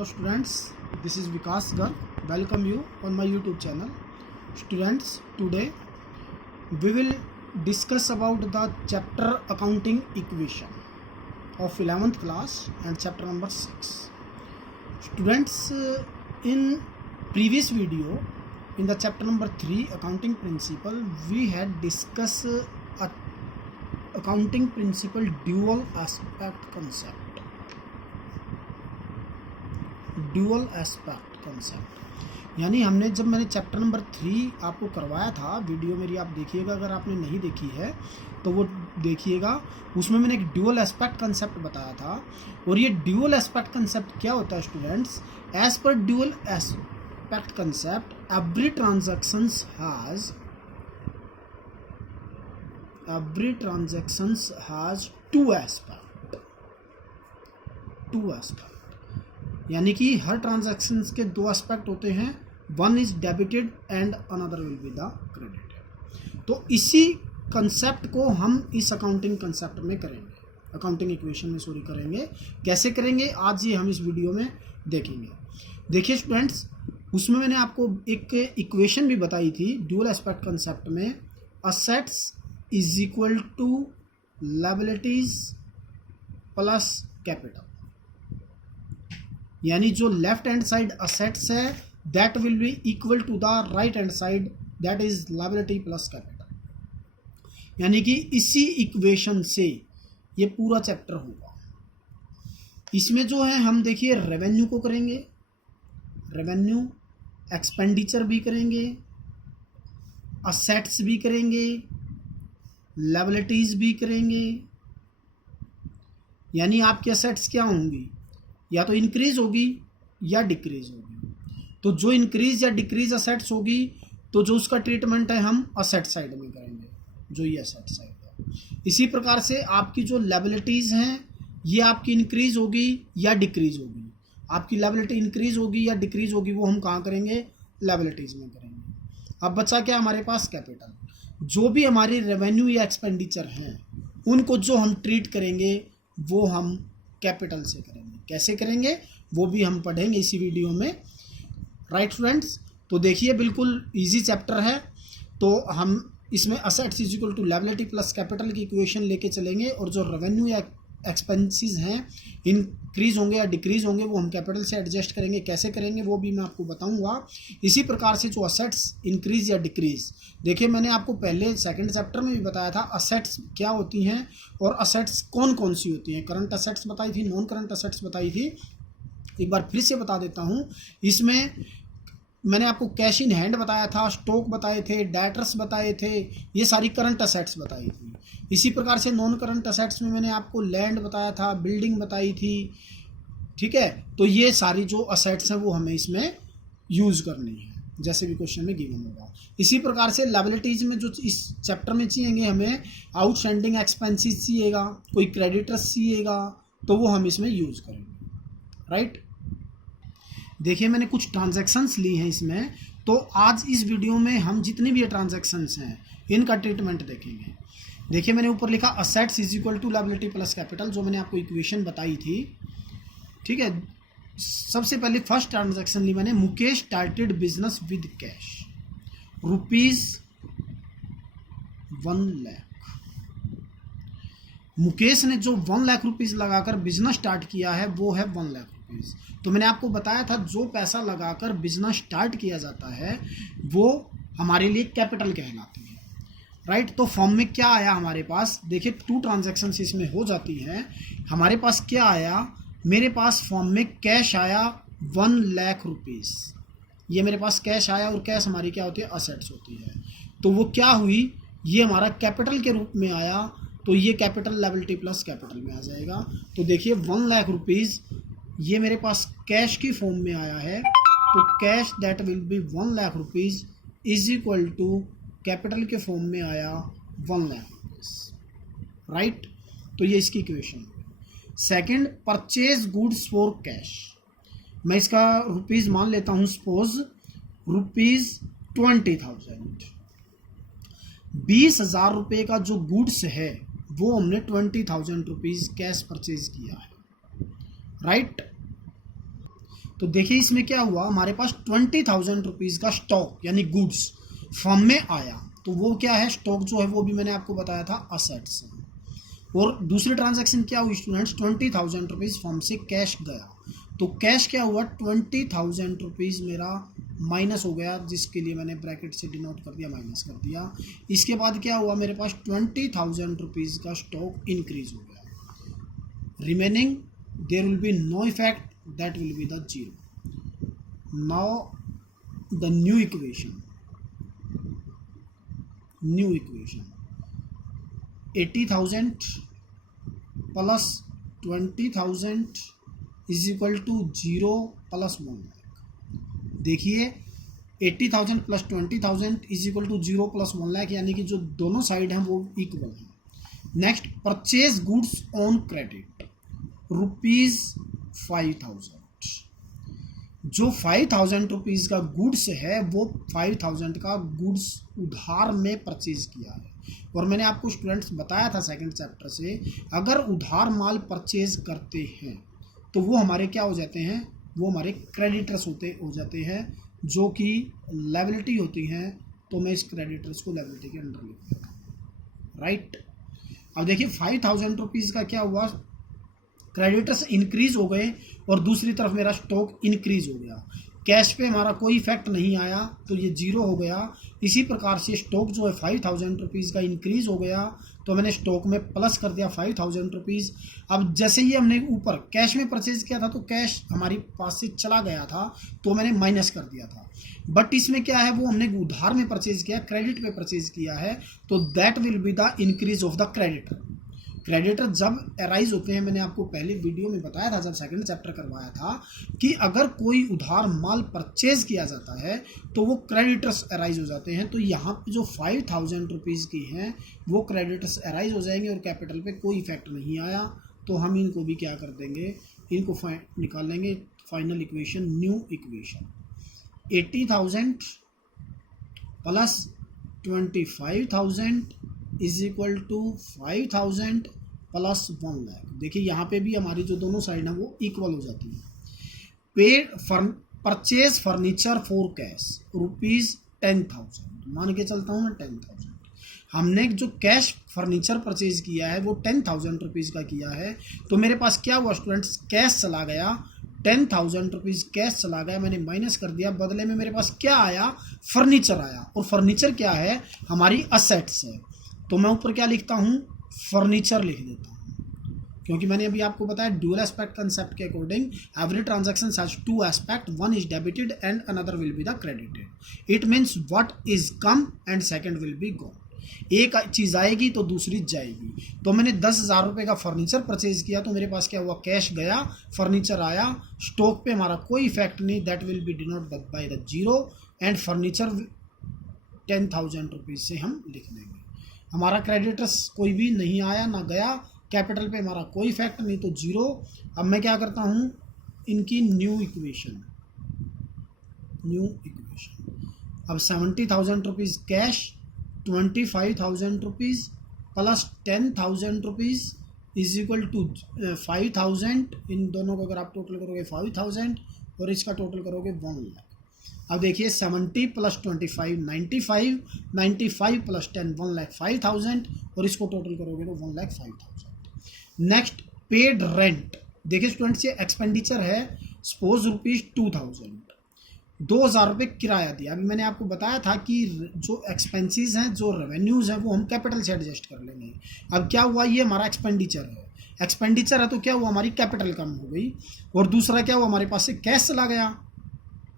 Hello students, this is Vikas Garg. Welcome you on my YouTube channel. Students, today we will discuss about the chapter accounting equation of 11th class and chapter number 6. Students, in previous video in the chapter number 3 accounting principle, we had discussed accounting principle dual aspect concept. Dual aspect concept यानी मैंने chapter number 3 आपको करवाया था। Video मेरी आप देखिएगा, अगर आपने नहीं देखी है तो वो देखिएगा। उसमें मैंने एक ड्यूअल एस्पेक्ट कंसेप्ट बताया था। और ये ड्यूअल एस्पेक्ट कंसेप्ट क्या होता है स्टूडेंट्स? एज पर dual aspect concept every transactions has two aspect. यानी कि हर ट्रांजैक्शंस के दो एस्पेक्ट होते हैं, one is debited and another will be the credited. तो इसी कंसेप्ट को हम इस अकाउंटिंग कंसेप्ट में करेंगे, अकाउंटिंग इक्वेशन में करेंगे। कैसे करेंगे आज ये हम इस वीडियो में देखेंगे। देखिए स्टूडेंट्स, उसमें मैंने आपको एक इक्वेशन भी बताई थी ड्यूअल एस्पेक्ट कंसेप्ट में। Assets is equal to liabilities plus capital. यानी जो लेफ्ट हैंड साइड असेट्स है that will be equal to the right hand side that is liability plus capital. यानी कि इसी इक्वेशन से ये पूरा चैप्टर होगा। इसमें जो है हम देखिए रेवेन्यू को करेंगे, रेवेन्यू एक्सपेंडिचर भी करेंगे, असेट्स भी करेंगे, लायबिलिटीज भी करेंगे। यानी आपकी असेट्स क्या होंगी, या तो इंक्रीज होगी या डिक्रीज होगी। तो जो इंक्रीज या डिक्रीज असेट्स होगी तो जो उसका ट्रीटमेंट है हम असेट साइड में करेंगे, जो ये असेट साइड है। इसी प्रकार से आपकी जो लायबिलिटीज़ हैं ये आपकी इंक्रीज होगी या डिक्रीज होगी। आपकी लायबिलिटी इंक्रीज होगी या डिक्रीज होगी वो हम कहाँ करेंगे, लायबिलिटीज़ में करेंगे। अब बचा क्या हमारे पास, कैपिटल। जो भी हमारी रेवेन्यू या एक्सपेंडिचर हैं उनको जो हम ट्रीट करेंगे वो हम कैपिटल से करेंगे। कैसे करेंगे वो भी हम पढ़ेंगे इसी वीडियो में। राइट स्टूडेंट्स, तो देखिए बिल्कुल इजी चैप्टर है। तो हम इसमें assets is equal to liability plus capital की इक्वेशन लेके चलेंगे, और जो रेवेन्यू या एक्सपेंसेस हैं इंक्रीज होंगे या डिक्रीज होंगे वो हम कैपिटल से एडजस्ट करेंगे। कैसे करेंगे वो भी मैं आपको बताऊंगा। इसी प्रकार से जो असेट्स इंक्रीज या डिक्रीज, देखिए मैंने आपको पहले सेकंड चैप्टर में भी बताया था असेट्स क्या होती हैं और असेट्स कौन कौन सी होती हैं। करंट असेट्स बताई थी, नॉन करंट असेट्स बताई थी। एक बार फिर से बता देता हूँ। इसमें मैंने आपको कैश इन हैंड बताया था, स्टॉक बताए थे, डेटर्स बताए थे, ये सारी करंट असेट्स बताई थी। इसी प्रकार से नॉन करंट असेट्स में मैंने आपको लैंड बताया था, बिल्डिंग बताई थी। ठीक है, तो ये सारी जो असेट्स हैं वो हमें इसमें यूज़ करनी है, जैसे भी क्वेश्चन में गिवन होगा। इसी प्रकार से लायबिलिटीज में जो इस चैप्टर में चाहिए हमें आउटस्टैंडिंग एक्सपेंसेस चाहिएगा, कोई क्रेडिटर्स चाहिएगा, तो वो हम इसमें यूज़ करेंगे। राइट, देखिए मैंने कुछ ट्रांजैक्शंस ली हैं इसमें। तो आज इस वीडियो में हम जितने भी ये ट्रांजैक्शंस हैं इनका ट्रीटमेंट देखेंगे। देखिए मैंने ऊपर लिखा assets is equal to liability plus capital, जो मैंने आपको इक्वेशन बताई थी। ठीक है, सबसे पहले फर्स्ट ट्रांजैक्शन ली मैंने, Mukesh started business with cash ₹1 lakh. Mukesh ने जो 1 लाख रुपीज़ लगाकर बिजनेस स्टार्ट किया है वो है 1 लाख रुपीज़। तो मैंने आपको बताया था जो पैसा लगाकर बिजनेस स्टार्ट किया जाता है वो हमारे लिए कैपिटल कहलाती है। राइट, तो फॉर्म में क्या आया हमारे पास, देखिए 2 ट्रांजैक्शंस इसमें हो जाती हैं। हमारे पास क्या आया, मेरे पास फॉर्म में कैश आया 1 लाख रुपीज़। ये मेरे पास कैश आया, और कैश हमारी क्या होती है, असेट्स होती है। तो वो क्या हुई, ये हमारा कैपिटल के रूप में आया। तो ये कैपिटल लायबिलिटी प्लस कैपिटल में आ जाएगा। तो देखिए 1 लाख रुपीज़ ये मेरे पास कैश की फॉर्म में आया है। तो cash that will be 1 lakh rupees is equal to capital के फॉर्म में आया 1 लाख रुपीज़। राइट, तो ये इसकी equation. Second, purchase goods for cash. मैं इसका रुपीज़ मान लेता हूँ, सपोज ₹20,000। 20,000 रुपये का जो गुड्स है वो हमने 20,000 रुपीज़ कैश परचेज किया है। राइट, तो देखिए इसमें क्या हुआ, हमारे पास 20,000 रुपीज़ का स्टॉक यानी गुड्स फर्म में आया। तो वो क्या है, स्टॉक जो है वो भी मैंने आपको बताया था असेट्स है। और दूसरी ट्रांजैक्शन क्या हुई स्टूडेंट्स, 20,000 रुपीज़ फर्म से कैश गया। तो कैश क्या हुआ, 20,000 रुपीज़ मेरा माइनस हो गया, जिसके लिए मैंने ब्रैकेट से डिनोट कर दिया, माइनस कर दिया। इसके बाद क्या हुआ, मेरे पास 20,000 रुपीज़ का स्टॉक इंक्रीज हो गया। Remaining there will be no effect, that will be the 0. Now the new equation 80,000 plus 20,000 is equal to 0 plus 1 lakh। देखिए 80,000 plus 20,000 is equal to 0 plus 1 lakh, यानी कि जो दोनों साइड हैं वो इक्वल हैं। Next, purchase goods on credit ₹5,000। जो 5,000 rupees का गुड्स है वो 5,000 का गुड्स उधार में परचेज किया है। और मैंने आपको स्टूडेंट्स बताया था सेकंड चैप्टर से, अगर उधार माल परचेज करते हैं तो वो हमारे क्या हो जाते हैं, वो हमारे क्रेडिटर्स हो जाते हैं, जो कि लायबिलिटी होती हैं। तो मैं इस क्रेडिटर्स को लायबिलिटी के अंडर लिख देता हूँ, राइट। अब देखिए 5,000 रुपीज़ का क्या हुआ, क्रेडिटर्स इंक्रीज हो गए और दूसरी तरफ मेरा स्टॉक इंक्रीज हो गया। कैश पे हमारा कोई इफेक्ट नहीं आया तो ये 0 हो गया। इसी प्रकार से स्टॉक जो है 5,000 रुपीज़ का इंक्रीज हो गया, तो मैंने स्टॉक में प्लस कर दिया 5,000 रुपीज़। अब जैसे ही हमने ऊपर कैश में परचेज किया था तो कैश हमारी पास से चला गया था, तो मैंने माइनस कर दिया था। बट इसमें क्या है, वो हमने उधार में परचेज किया, क्रेडिट पे परचेज किया है, तो that will be the increase of the creditor. Creditor जब अराइज होते हैं, मैंने आपको पहले वीडियो में बताया था जब सेकंड चैप्टर करवाया था, कि अगर कोई उधार माल परचेज किया जाता है तो वो क्रेडिटर्स अराइज हो जाते हैं। तो यहाँ पे जो 5,000 रुपीज़ की हैं वो क्रेडिटर्स अराइज हो जाएंगे और कैपिटल पे कोई इफेक्ट नहीं आया, तो हम इनको भी क्या कर देंगे, इनको निकाल लेंगे। Final equation, new equation 80,000 plus 25,000 is equal to 5,000 plus 1 lakh. देखिए यहाँ पे भी हमारी जो दोनों साइड हैं वो इक्वल हो जाती है। Paid purchase furniture for cash ₹10,000, मान के चलता हूँ मैं 10,000। हमने जो कैश फर्नीचर परचेज किया है वो 10,000 रुपीज़ का किया है। तो मेरे पास क्या हुआ स्टूडेंट्स, कैश चला गया, 10,000 रुपीज़ कैश चला गया, मैंने माइनस कर दिया। बदले में मेरे पास क्या आया, फर्नीचर आया। और फर्नीचर क्या है, हमारी असेट्स है। तो मैं ऊपर क्या लिखता हूँ, फर्नीचर लिख देता हूँ, क्योंकि मैंने अभी आपको बताया ड्यूअल एस्पेक्ट कंसेप्ट के according every transaction has 2 aspect, one is debited and another will be the credited. It means what is come and second will be gone. एक चीज़ आएगी तो दूसरी जाएगी। तो मैंने 10,000 रुपये का फर्नीचर परचेज किया, तो मेरे पास क्या हुआ, कैश गया, फर्नीचर आया, स्टॉक पे हमारा कोई इफेक्ट नहीं, that will B denoted by the 0 and furniture 10,000 rupees से हम लिख देंगे। हमारा क्रेडिटर्स कोई भी नहीं आया ना गया, कैपिटल पे हमारा कोई इफेक्ट नहीं, तो 0। अब मैं क्या करता हूँ, इनकी न्यू इक्वेशन। अब 70,000 rupees cash, 25,000 rupees plus 10,000 rupees is equal to 5,000। इन दोनों को अगर आप टोटल करोगे 5,000 और इसका टोटल करोगे 1 लाख। अब देखिए 70 प्लस 25 95, 95 प्लस 10 1,05,000 और इसको टोटल करोगे तो 1,05,000। Next, paid rent. देखिए स्टूडेंट्स, ये एक्सपेंडिचर है, सपोज ₹2,000, 2,000 रुपये किराया दिया। अभी मैंने आपको बताया था कि जो एक्सपेंसेस हैं, जो रेवेन्यूज़ हैं, वो हम कैपिटल से एडजस्ट कर लेंगे। अब क्या हुआ, ये हमारा एक्सपेंडिचर है, एक्सपेंडिचर है तो क्या हुआ, हमारी कैपिटल कम हो गई। और दूसरा क्या हुआ, हमारे पास से कैश चला गया,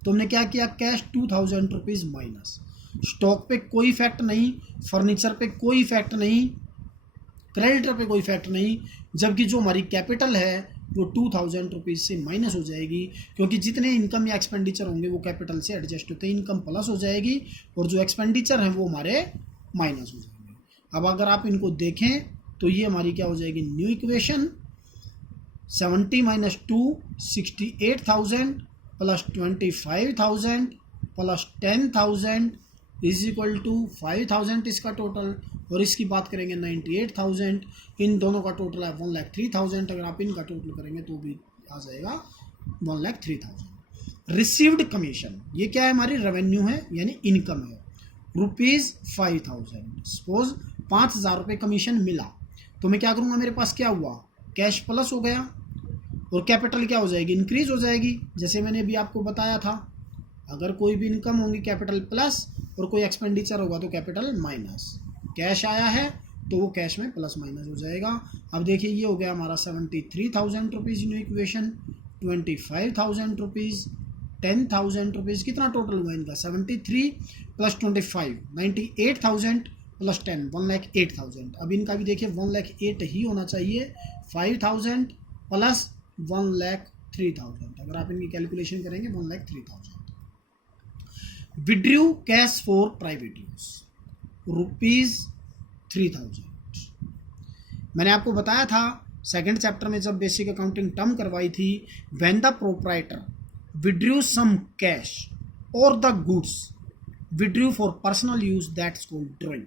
तो हमने क्या किया, कैश 2,000 रुपीज़ माइनस। स्टॉक पे कोई इफेक्ट नहीं, फर्नीचर पे कोई इफेक्ट नहीं, क्रेडिटर पे कोई इफेक्ट नहीं, जबकि जो हमारी कैपिटल है वो 2,000 रुपीज़ से माइनस हो जाएगी, क्योंकि जितने इनकम या एक्सपेंडिचर होंगे वो कैपिटल से एडजस्ट होते हैं। इनकम प्लस हो जाएगी और जो एक्सपेंडिचर हैं वो हमारे माइनस हो जाएंगे। अब अगर आप इनको देखें तो ये हमारी क्या हो जाएगी, new equation. 70 minus 2 68,000 plus 25,000 plus 10,000 is equal to 5,000 इसका टोटल, और इसकी बात करेंगे 98,000। इन दोनों का टोटल है 1,03,000। अगर आप इनका टोटल करेंगे तो भी आ जाएगा 1,03,000। रिसीव्ड कमीशन, ये क्या है, हमारी रेवेन्यू है यानी इनकम है, ₹5000। सपोज 5000 रुपये कमीशन मिला, तो मैं क्या करूँगा, मेरे पास क्या हुआ, कैश प्लस हो गया और कैपिटल क्या हो जाएगी, इंक्रीज हो जाएगी। जैसे मैंने अभी आपको बताया था, अगर कोई भी इनकम होगी कैपिटल प्लस और कोई एक्सपेंडिचर होगा तो कैपिटल माइनस। कैश आया है तो वो कैश में प्लस माइनस हो जाएगा। अब देखिए ये हो गया हमारा 73,000 rupees new equation, 25,000 rupees, 10,000 rupees, कितना टोटल हुआ इनका, 73 + 25 98,000 + 10 1,08,000। अब इनका भी देखिए 1,08,000 ही होना चाहिए, 5,000 + 1,03,000। अगर आप इनकी कैलकुलेशन करेंगे 1,03,000। Withdrew cash for private use ₹3,000। मैंने आपको बताया था सेकंड चैप्टर में जब बेसिक अकाउंटिंग टर्म करवाई थी, when the proprietor withdrew some cash और the goods withdrew for personal use that's called drawing.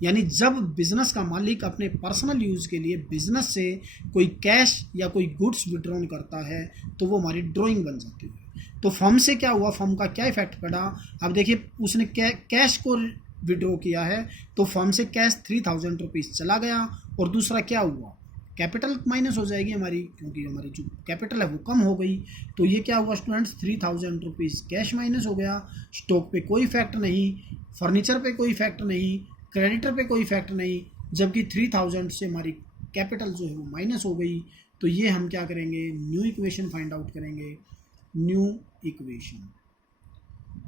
यानी जब बिजनेस का मालिक अपने पर्सनल यूज के लिए बिजनेस से कोई कैश या कोई गुड्स विड्रॉन करता है तो वो हमारी ड्राइंग बन जाती है। तो फर्म से क्या हुआ, फर्म का क्या इफेक्ट पड़ा, अब देखिए उसने कैश को विड्रॉ किया है तो फर्म से कैश 3,000 रुपीज़ चला गया, और दूसरा क्या हुआ, कैपिटल माइनस हो जाएगी हमारी, क्योंकि हमारी जो कैपिटल है वो कम हो गई। तो ये क्या हुआ स्टूडेंट्स, 3,000 रुपीज़ कैश माइनस हो गया। स्टॉक पे कोई इफेक्ट नहीं, फर्नीचर पे कोई इफेक्ट नहीं, क्रेडिटर पे कोई इफेक्ट नहीं, जबकि 3,000 से हमारी कैपिटल जो है वो माइनस हो गई। तो ये हम क्या करेंगे, न्यू इक्वेशन फाइंड आउट करेंगे। न्यू इक्वेशन,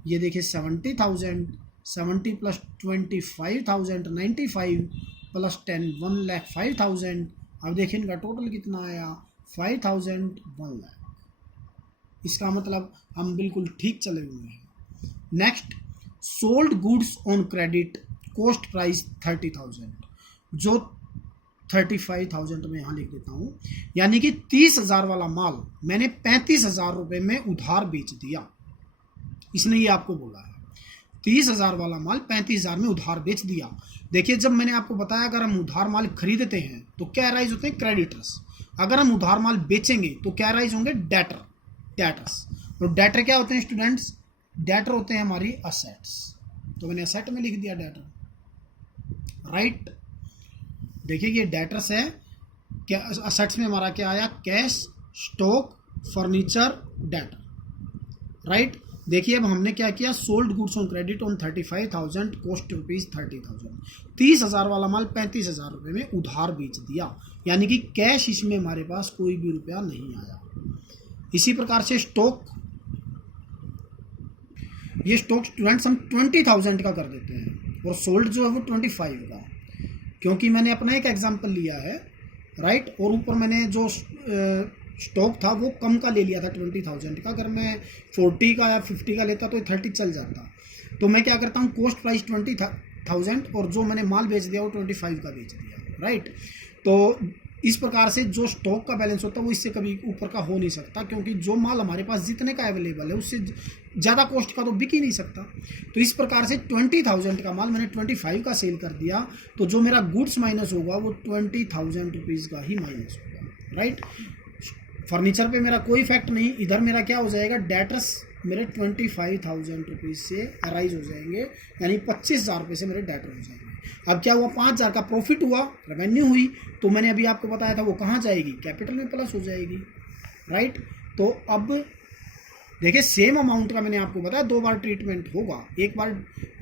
ये देखिए 70,000, 70 + 25,000 95 + 10 1,05,000। अब देखिए इनका टोटल कितना आया, 5,000 1,00,000। इसका मतलब हम बिल्कुल ठीक चले हुए हैं। Next, sold goods on credit, cost price 30,000, जो 35,000 में यहाँ लिख देता हूँ, यानी कि 30,000 वाला माल मैंने 35,000 रुपये में उधार बेच दिया। इसने ये आपको बोला है 30,000 वाला माल 35,000 में उधार बेच दिया। देखिए जब मैंने आपको बताया अगर हम उधार माल खरीदते हैं तो क्या राइज होते हैं, क्रेडिटर्स। अगर हम उधार माल बेचेंगे तो क्या राइज होंगे, डेटर्स। और डेटर क्या होते हैं स्टूडेंट्स, डेटर होते हैं हमारी असेट्स। तो मैंने असेट में लिख दिया डेटर, राइट। देखिए ये डेटर्स है, क्या असेट्स में हमारा क्या आया, cash, stock, furniture, debtor, right. देखिए अब हमने क्या किया, sold goods on credit on 35,000, cost ₹30,000। 30,000 वाला माल 35,000 रुपये में उधार बेच दिया, यानी कि कैश इसमें हमारे पास कोई भी रुपया नहीं आया। इसी प्रकार से स्टॉक, ये स्टॉक स्टूडेंट्स हम 20,000 का कर देते हैं और सोल्ड जो है वो 25 का, क्योंकि मैंने अपना एक एग्जांपल लिया है, राइट। और ऊपर मैंने जो स्टॉक था वो कम का ले लिया था 20,000 का। अगर मैं 40 का या 50 का लेता तो 30 चल जाता। तो मैं क्या करता हूँ, कॉस्ट प्राइस 20,000 और जो मैंने माल बेच दिया वो 25 का बेच दिया, राइट। तो इस प्रकार से जो स्टॉक का बैलेंस होता है वो इससे कभी ऊपर का हो नहीं सकता, क्योंकि जो माल हमारे पास जितने का अवेलेबल है उससे ज़्यादा कॉस्ट का तो बिक ही नहीं सकता। तो इस प्रकार से 20,000 का माल मैंने 25 का सेल कर दिया, तो जो मेरा गुड्स माइनस होगा वो 20,000 रुपीज़ का ही माइनस होगा, राइट। फर्नीचर पे मेरा कोई इफेक्ट नहीं, इधर मेरा क्या हो जाएगा, डेटर्स मेरे 25,000 रुपीज़ से अराइज हो जाएंगे, यानी 25,000 रुपये से मेरे डेटर हो जाएंगे। अब क्या हुआ, 5,000 का प्रॉफिट हुआ, रेवेन्यू हुई, तो मैंने अभी आपको बताया था वो कहाँ जाएगी, कैपिटल में प्लस हो जाएगी, राइट। तो अब देखिए सेम अमाउंट का मैंने आपको बताया 2 बार ट्रीटमेंट होगा, एक बार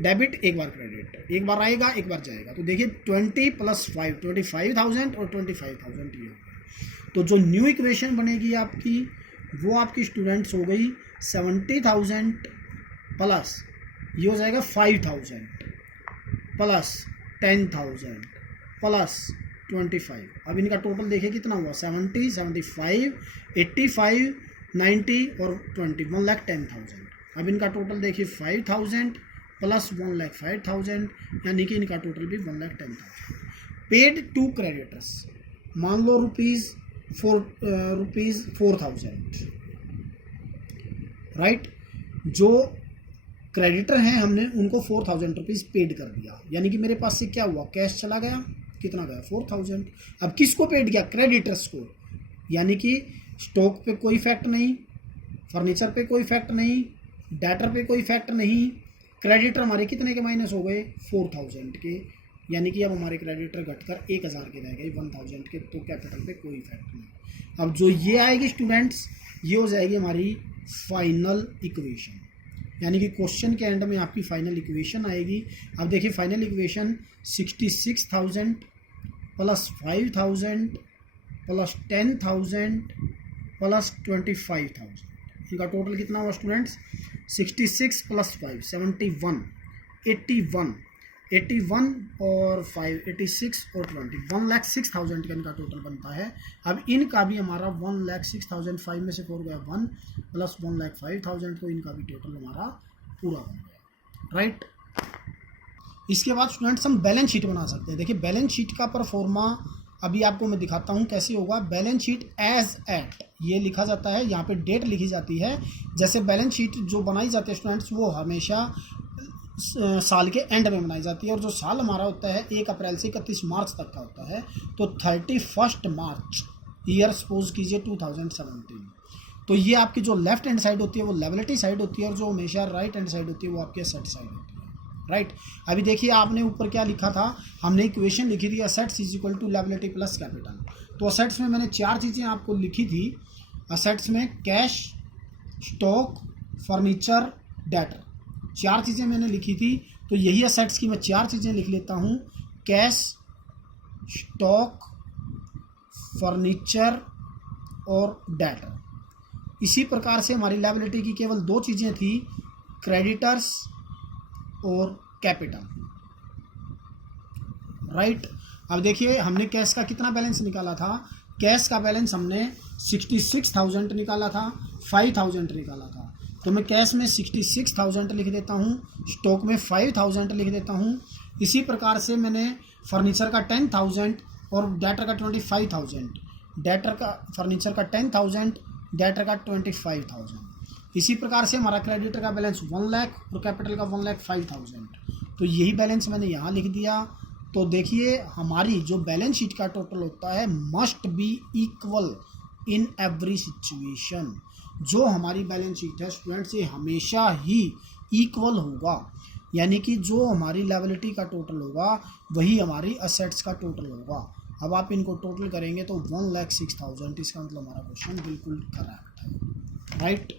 डेबिट एक बार क्रेडिट, एक बार आएगा एक बार जाएगा। तो देखिए 20 + 5 25,000 और 25,000 ये होगा। तो जो न्यू इक्वेशन बनेगी आपकी वो आपकी स्टूडेंट्स हो गई 70,000 प्लस ये हो जाएगा 5,000 प्लस 10,000 प्लस 25। अब इनका टोटल देखिए कितना हुआ, 70, 75, 85, 90 और 20, 1,10,000। अब इनका टोटल देखिए 5,000 प्लस 1,05,000, यानी कि इनका टोटल भी 1,10,000। पेड टू क्रेडिटर्स, मान लो रुपीज़ 4,000, राइट। जो क्रेडिटर हैं हमने उनको 4,000 रुपीज़ पेड कर दिया, यानी कि मेरे पास से क्या हुआ, कैश चला गया, कितना गया 4,000। अब किसको पेड किया, क्रेडिटर्स को, यानी कि स्टॉक पे कोई इफेक्ट नहीं, फर्नीचर पे कोई इफेक्ट नहीं, डेटर पे कोई इफेक्ट नहीं। क्रेडिटर हमारे कितने के माइनस हो गए, 4000 के, यानी कि अब हमारे क्रेडिटर घटकर 1000 के रह गए, 1000 के, तो कैपिटल पे कोई इफेक्ट नहीं। अब जो ये आएगी स्टूडेंट्स, ये हो जाएगी हमारी फाइनल इक्वेशन, यानी कि क्वेश्चन के एंड में आपकी फाइनल इक्वेशन आएगी। अब देखिए final equation 66,000 plus 5,000 plus 10,000 plus 25,000, इनका टोटल कितना हुआ स्टूडेंट्स, 66 प्लस 5 71, 81 और 5 86 और 20, 1,06,000 का इनका टोटल बनता है। अब इनका भी हमारा 1,06,000, 5 में से 4 गया 1 प्लस 1,05,000, तो इनका भी टोटल हमारा पूरा बन गया, राइट। इसके बाद स्टूडेंट्स हम बैलेंस शीट बना सकते हैं। देखिए बैलेंस शीट का परफॉर्मा अभी आपको मैं दिखाता हूँ कैसे होगा। बैलेंस शीट एज एट ये लिखा जाता है, यहाँ पे डेट लिखी जाती है। जैसे बैलेंस शीट जो बनाई जाती है स्टूडेंट्स, वो हमेशा साल के एंड में बनाई जाती है, और जो साल हमारा होता है 1 अप्रैल से 31 मार्च तक का होता है, तो 31 मार्च ईयर सपोज कीजिए 2017। तो ये आपकी जो लेफ्ट हैंड साइड होती है वो लायबिलिटी साइड होती है, और जो हमेशा राइट हैंड साइड होती है वो आपकी एसेट साइड होती है, राइट। अभी देखिए आपने ऊपर क्या लिखा था, हमने इक्वेशन लिखी थी assets is equal to liability plus capital. तो असेट्स में मैंने 4 चीज़ें आपको लिखी थी। असेट्स में कैश, स्टॉक, फर्नीचर, डेटर, 4 चीज़ें मैंने लिखी थी। तो यही असेट्स की मैं 4 चीज़ें लिख लेता हूँ, कैश, स्टॉक, फर्नीचर और डेटर। इसी प्रकार से हमारी लायबिलिटी की केवल 2 चीज़ें थी, क्रेडिटर्स और कैपिटल, राइट। अब देखिए हमने कैश का कितना बैलेंस निकाला था, कैश का बैलेंस हमने 66,000 निकाला था, 5,000 निकाला था। तो मैं कैश में 66,000 लिख देता हूँ, स्टॉक में 5,000 लिख देता हूँ। इसी प्रकार से मैंने फर्नीचर का 10,000 और डेटर का 25,000, डेटर का फर्नीचर का 10,000, डेटर का 25,000। इसी प्रकार से हमारा क्रेडिटर का बैलेंस 1 लाख और कैपिटल का 1,05,000। तो यही बैलेंस मैंने यहाँ लिख दिया। तो देखिए हमारी जो बैलेंस शीट का टोटल होता है must be equal in every situation. जो हमारी बैलेंस शीट है स्टूडेंट्स ये हमेशा ही इक्वल होगा, यानी कि जो हमारी लायबिलिटी का टोटल होगा वही हमारी असेट्स का टोटल होगा। अब आप इनको टोटल करेंगे तो 1,06,000, इसका मतलब हमारा क्वेश्चन बिल्कुल करेक्ट है, राइट।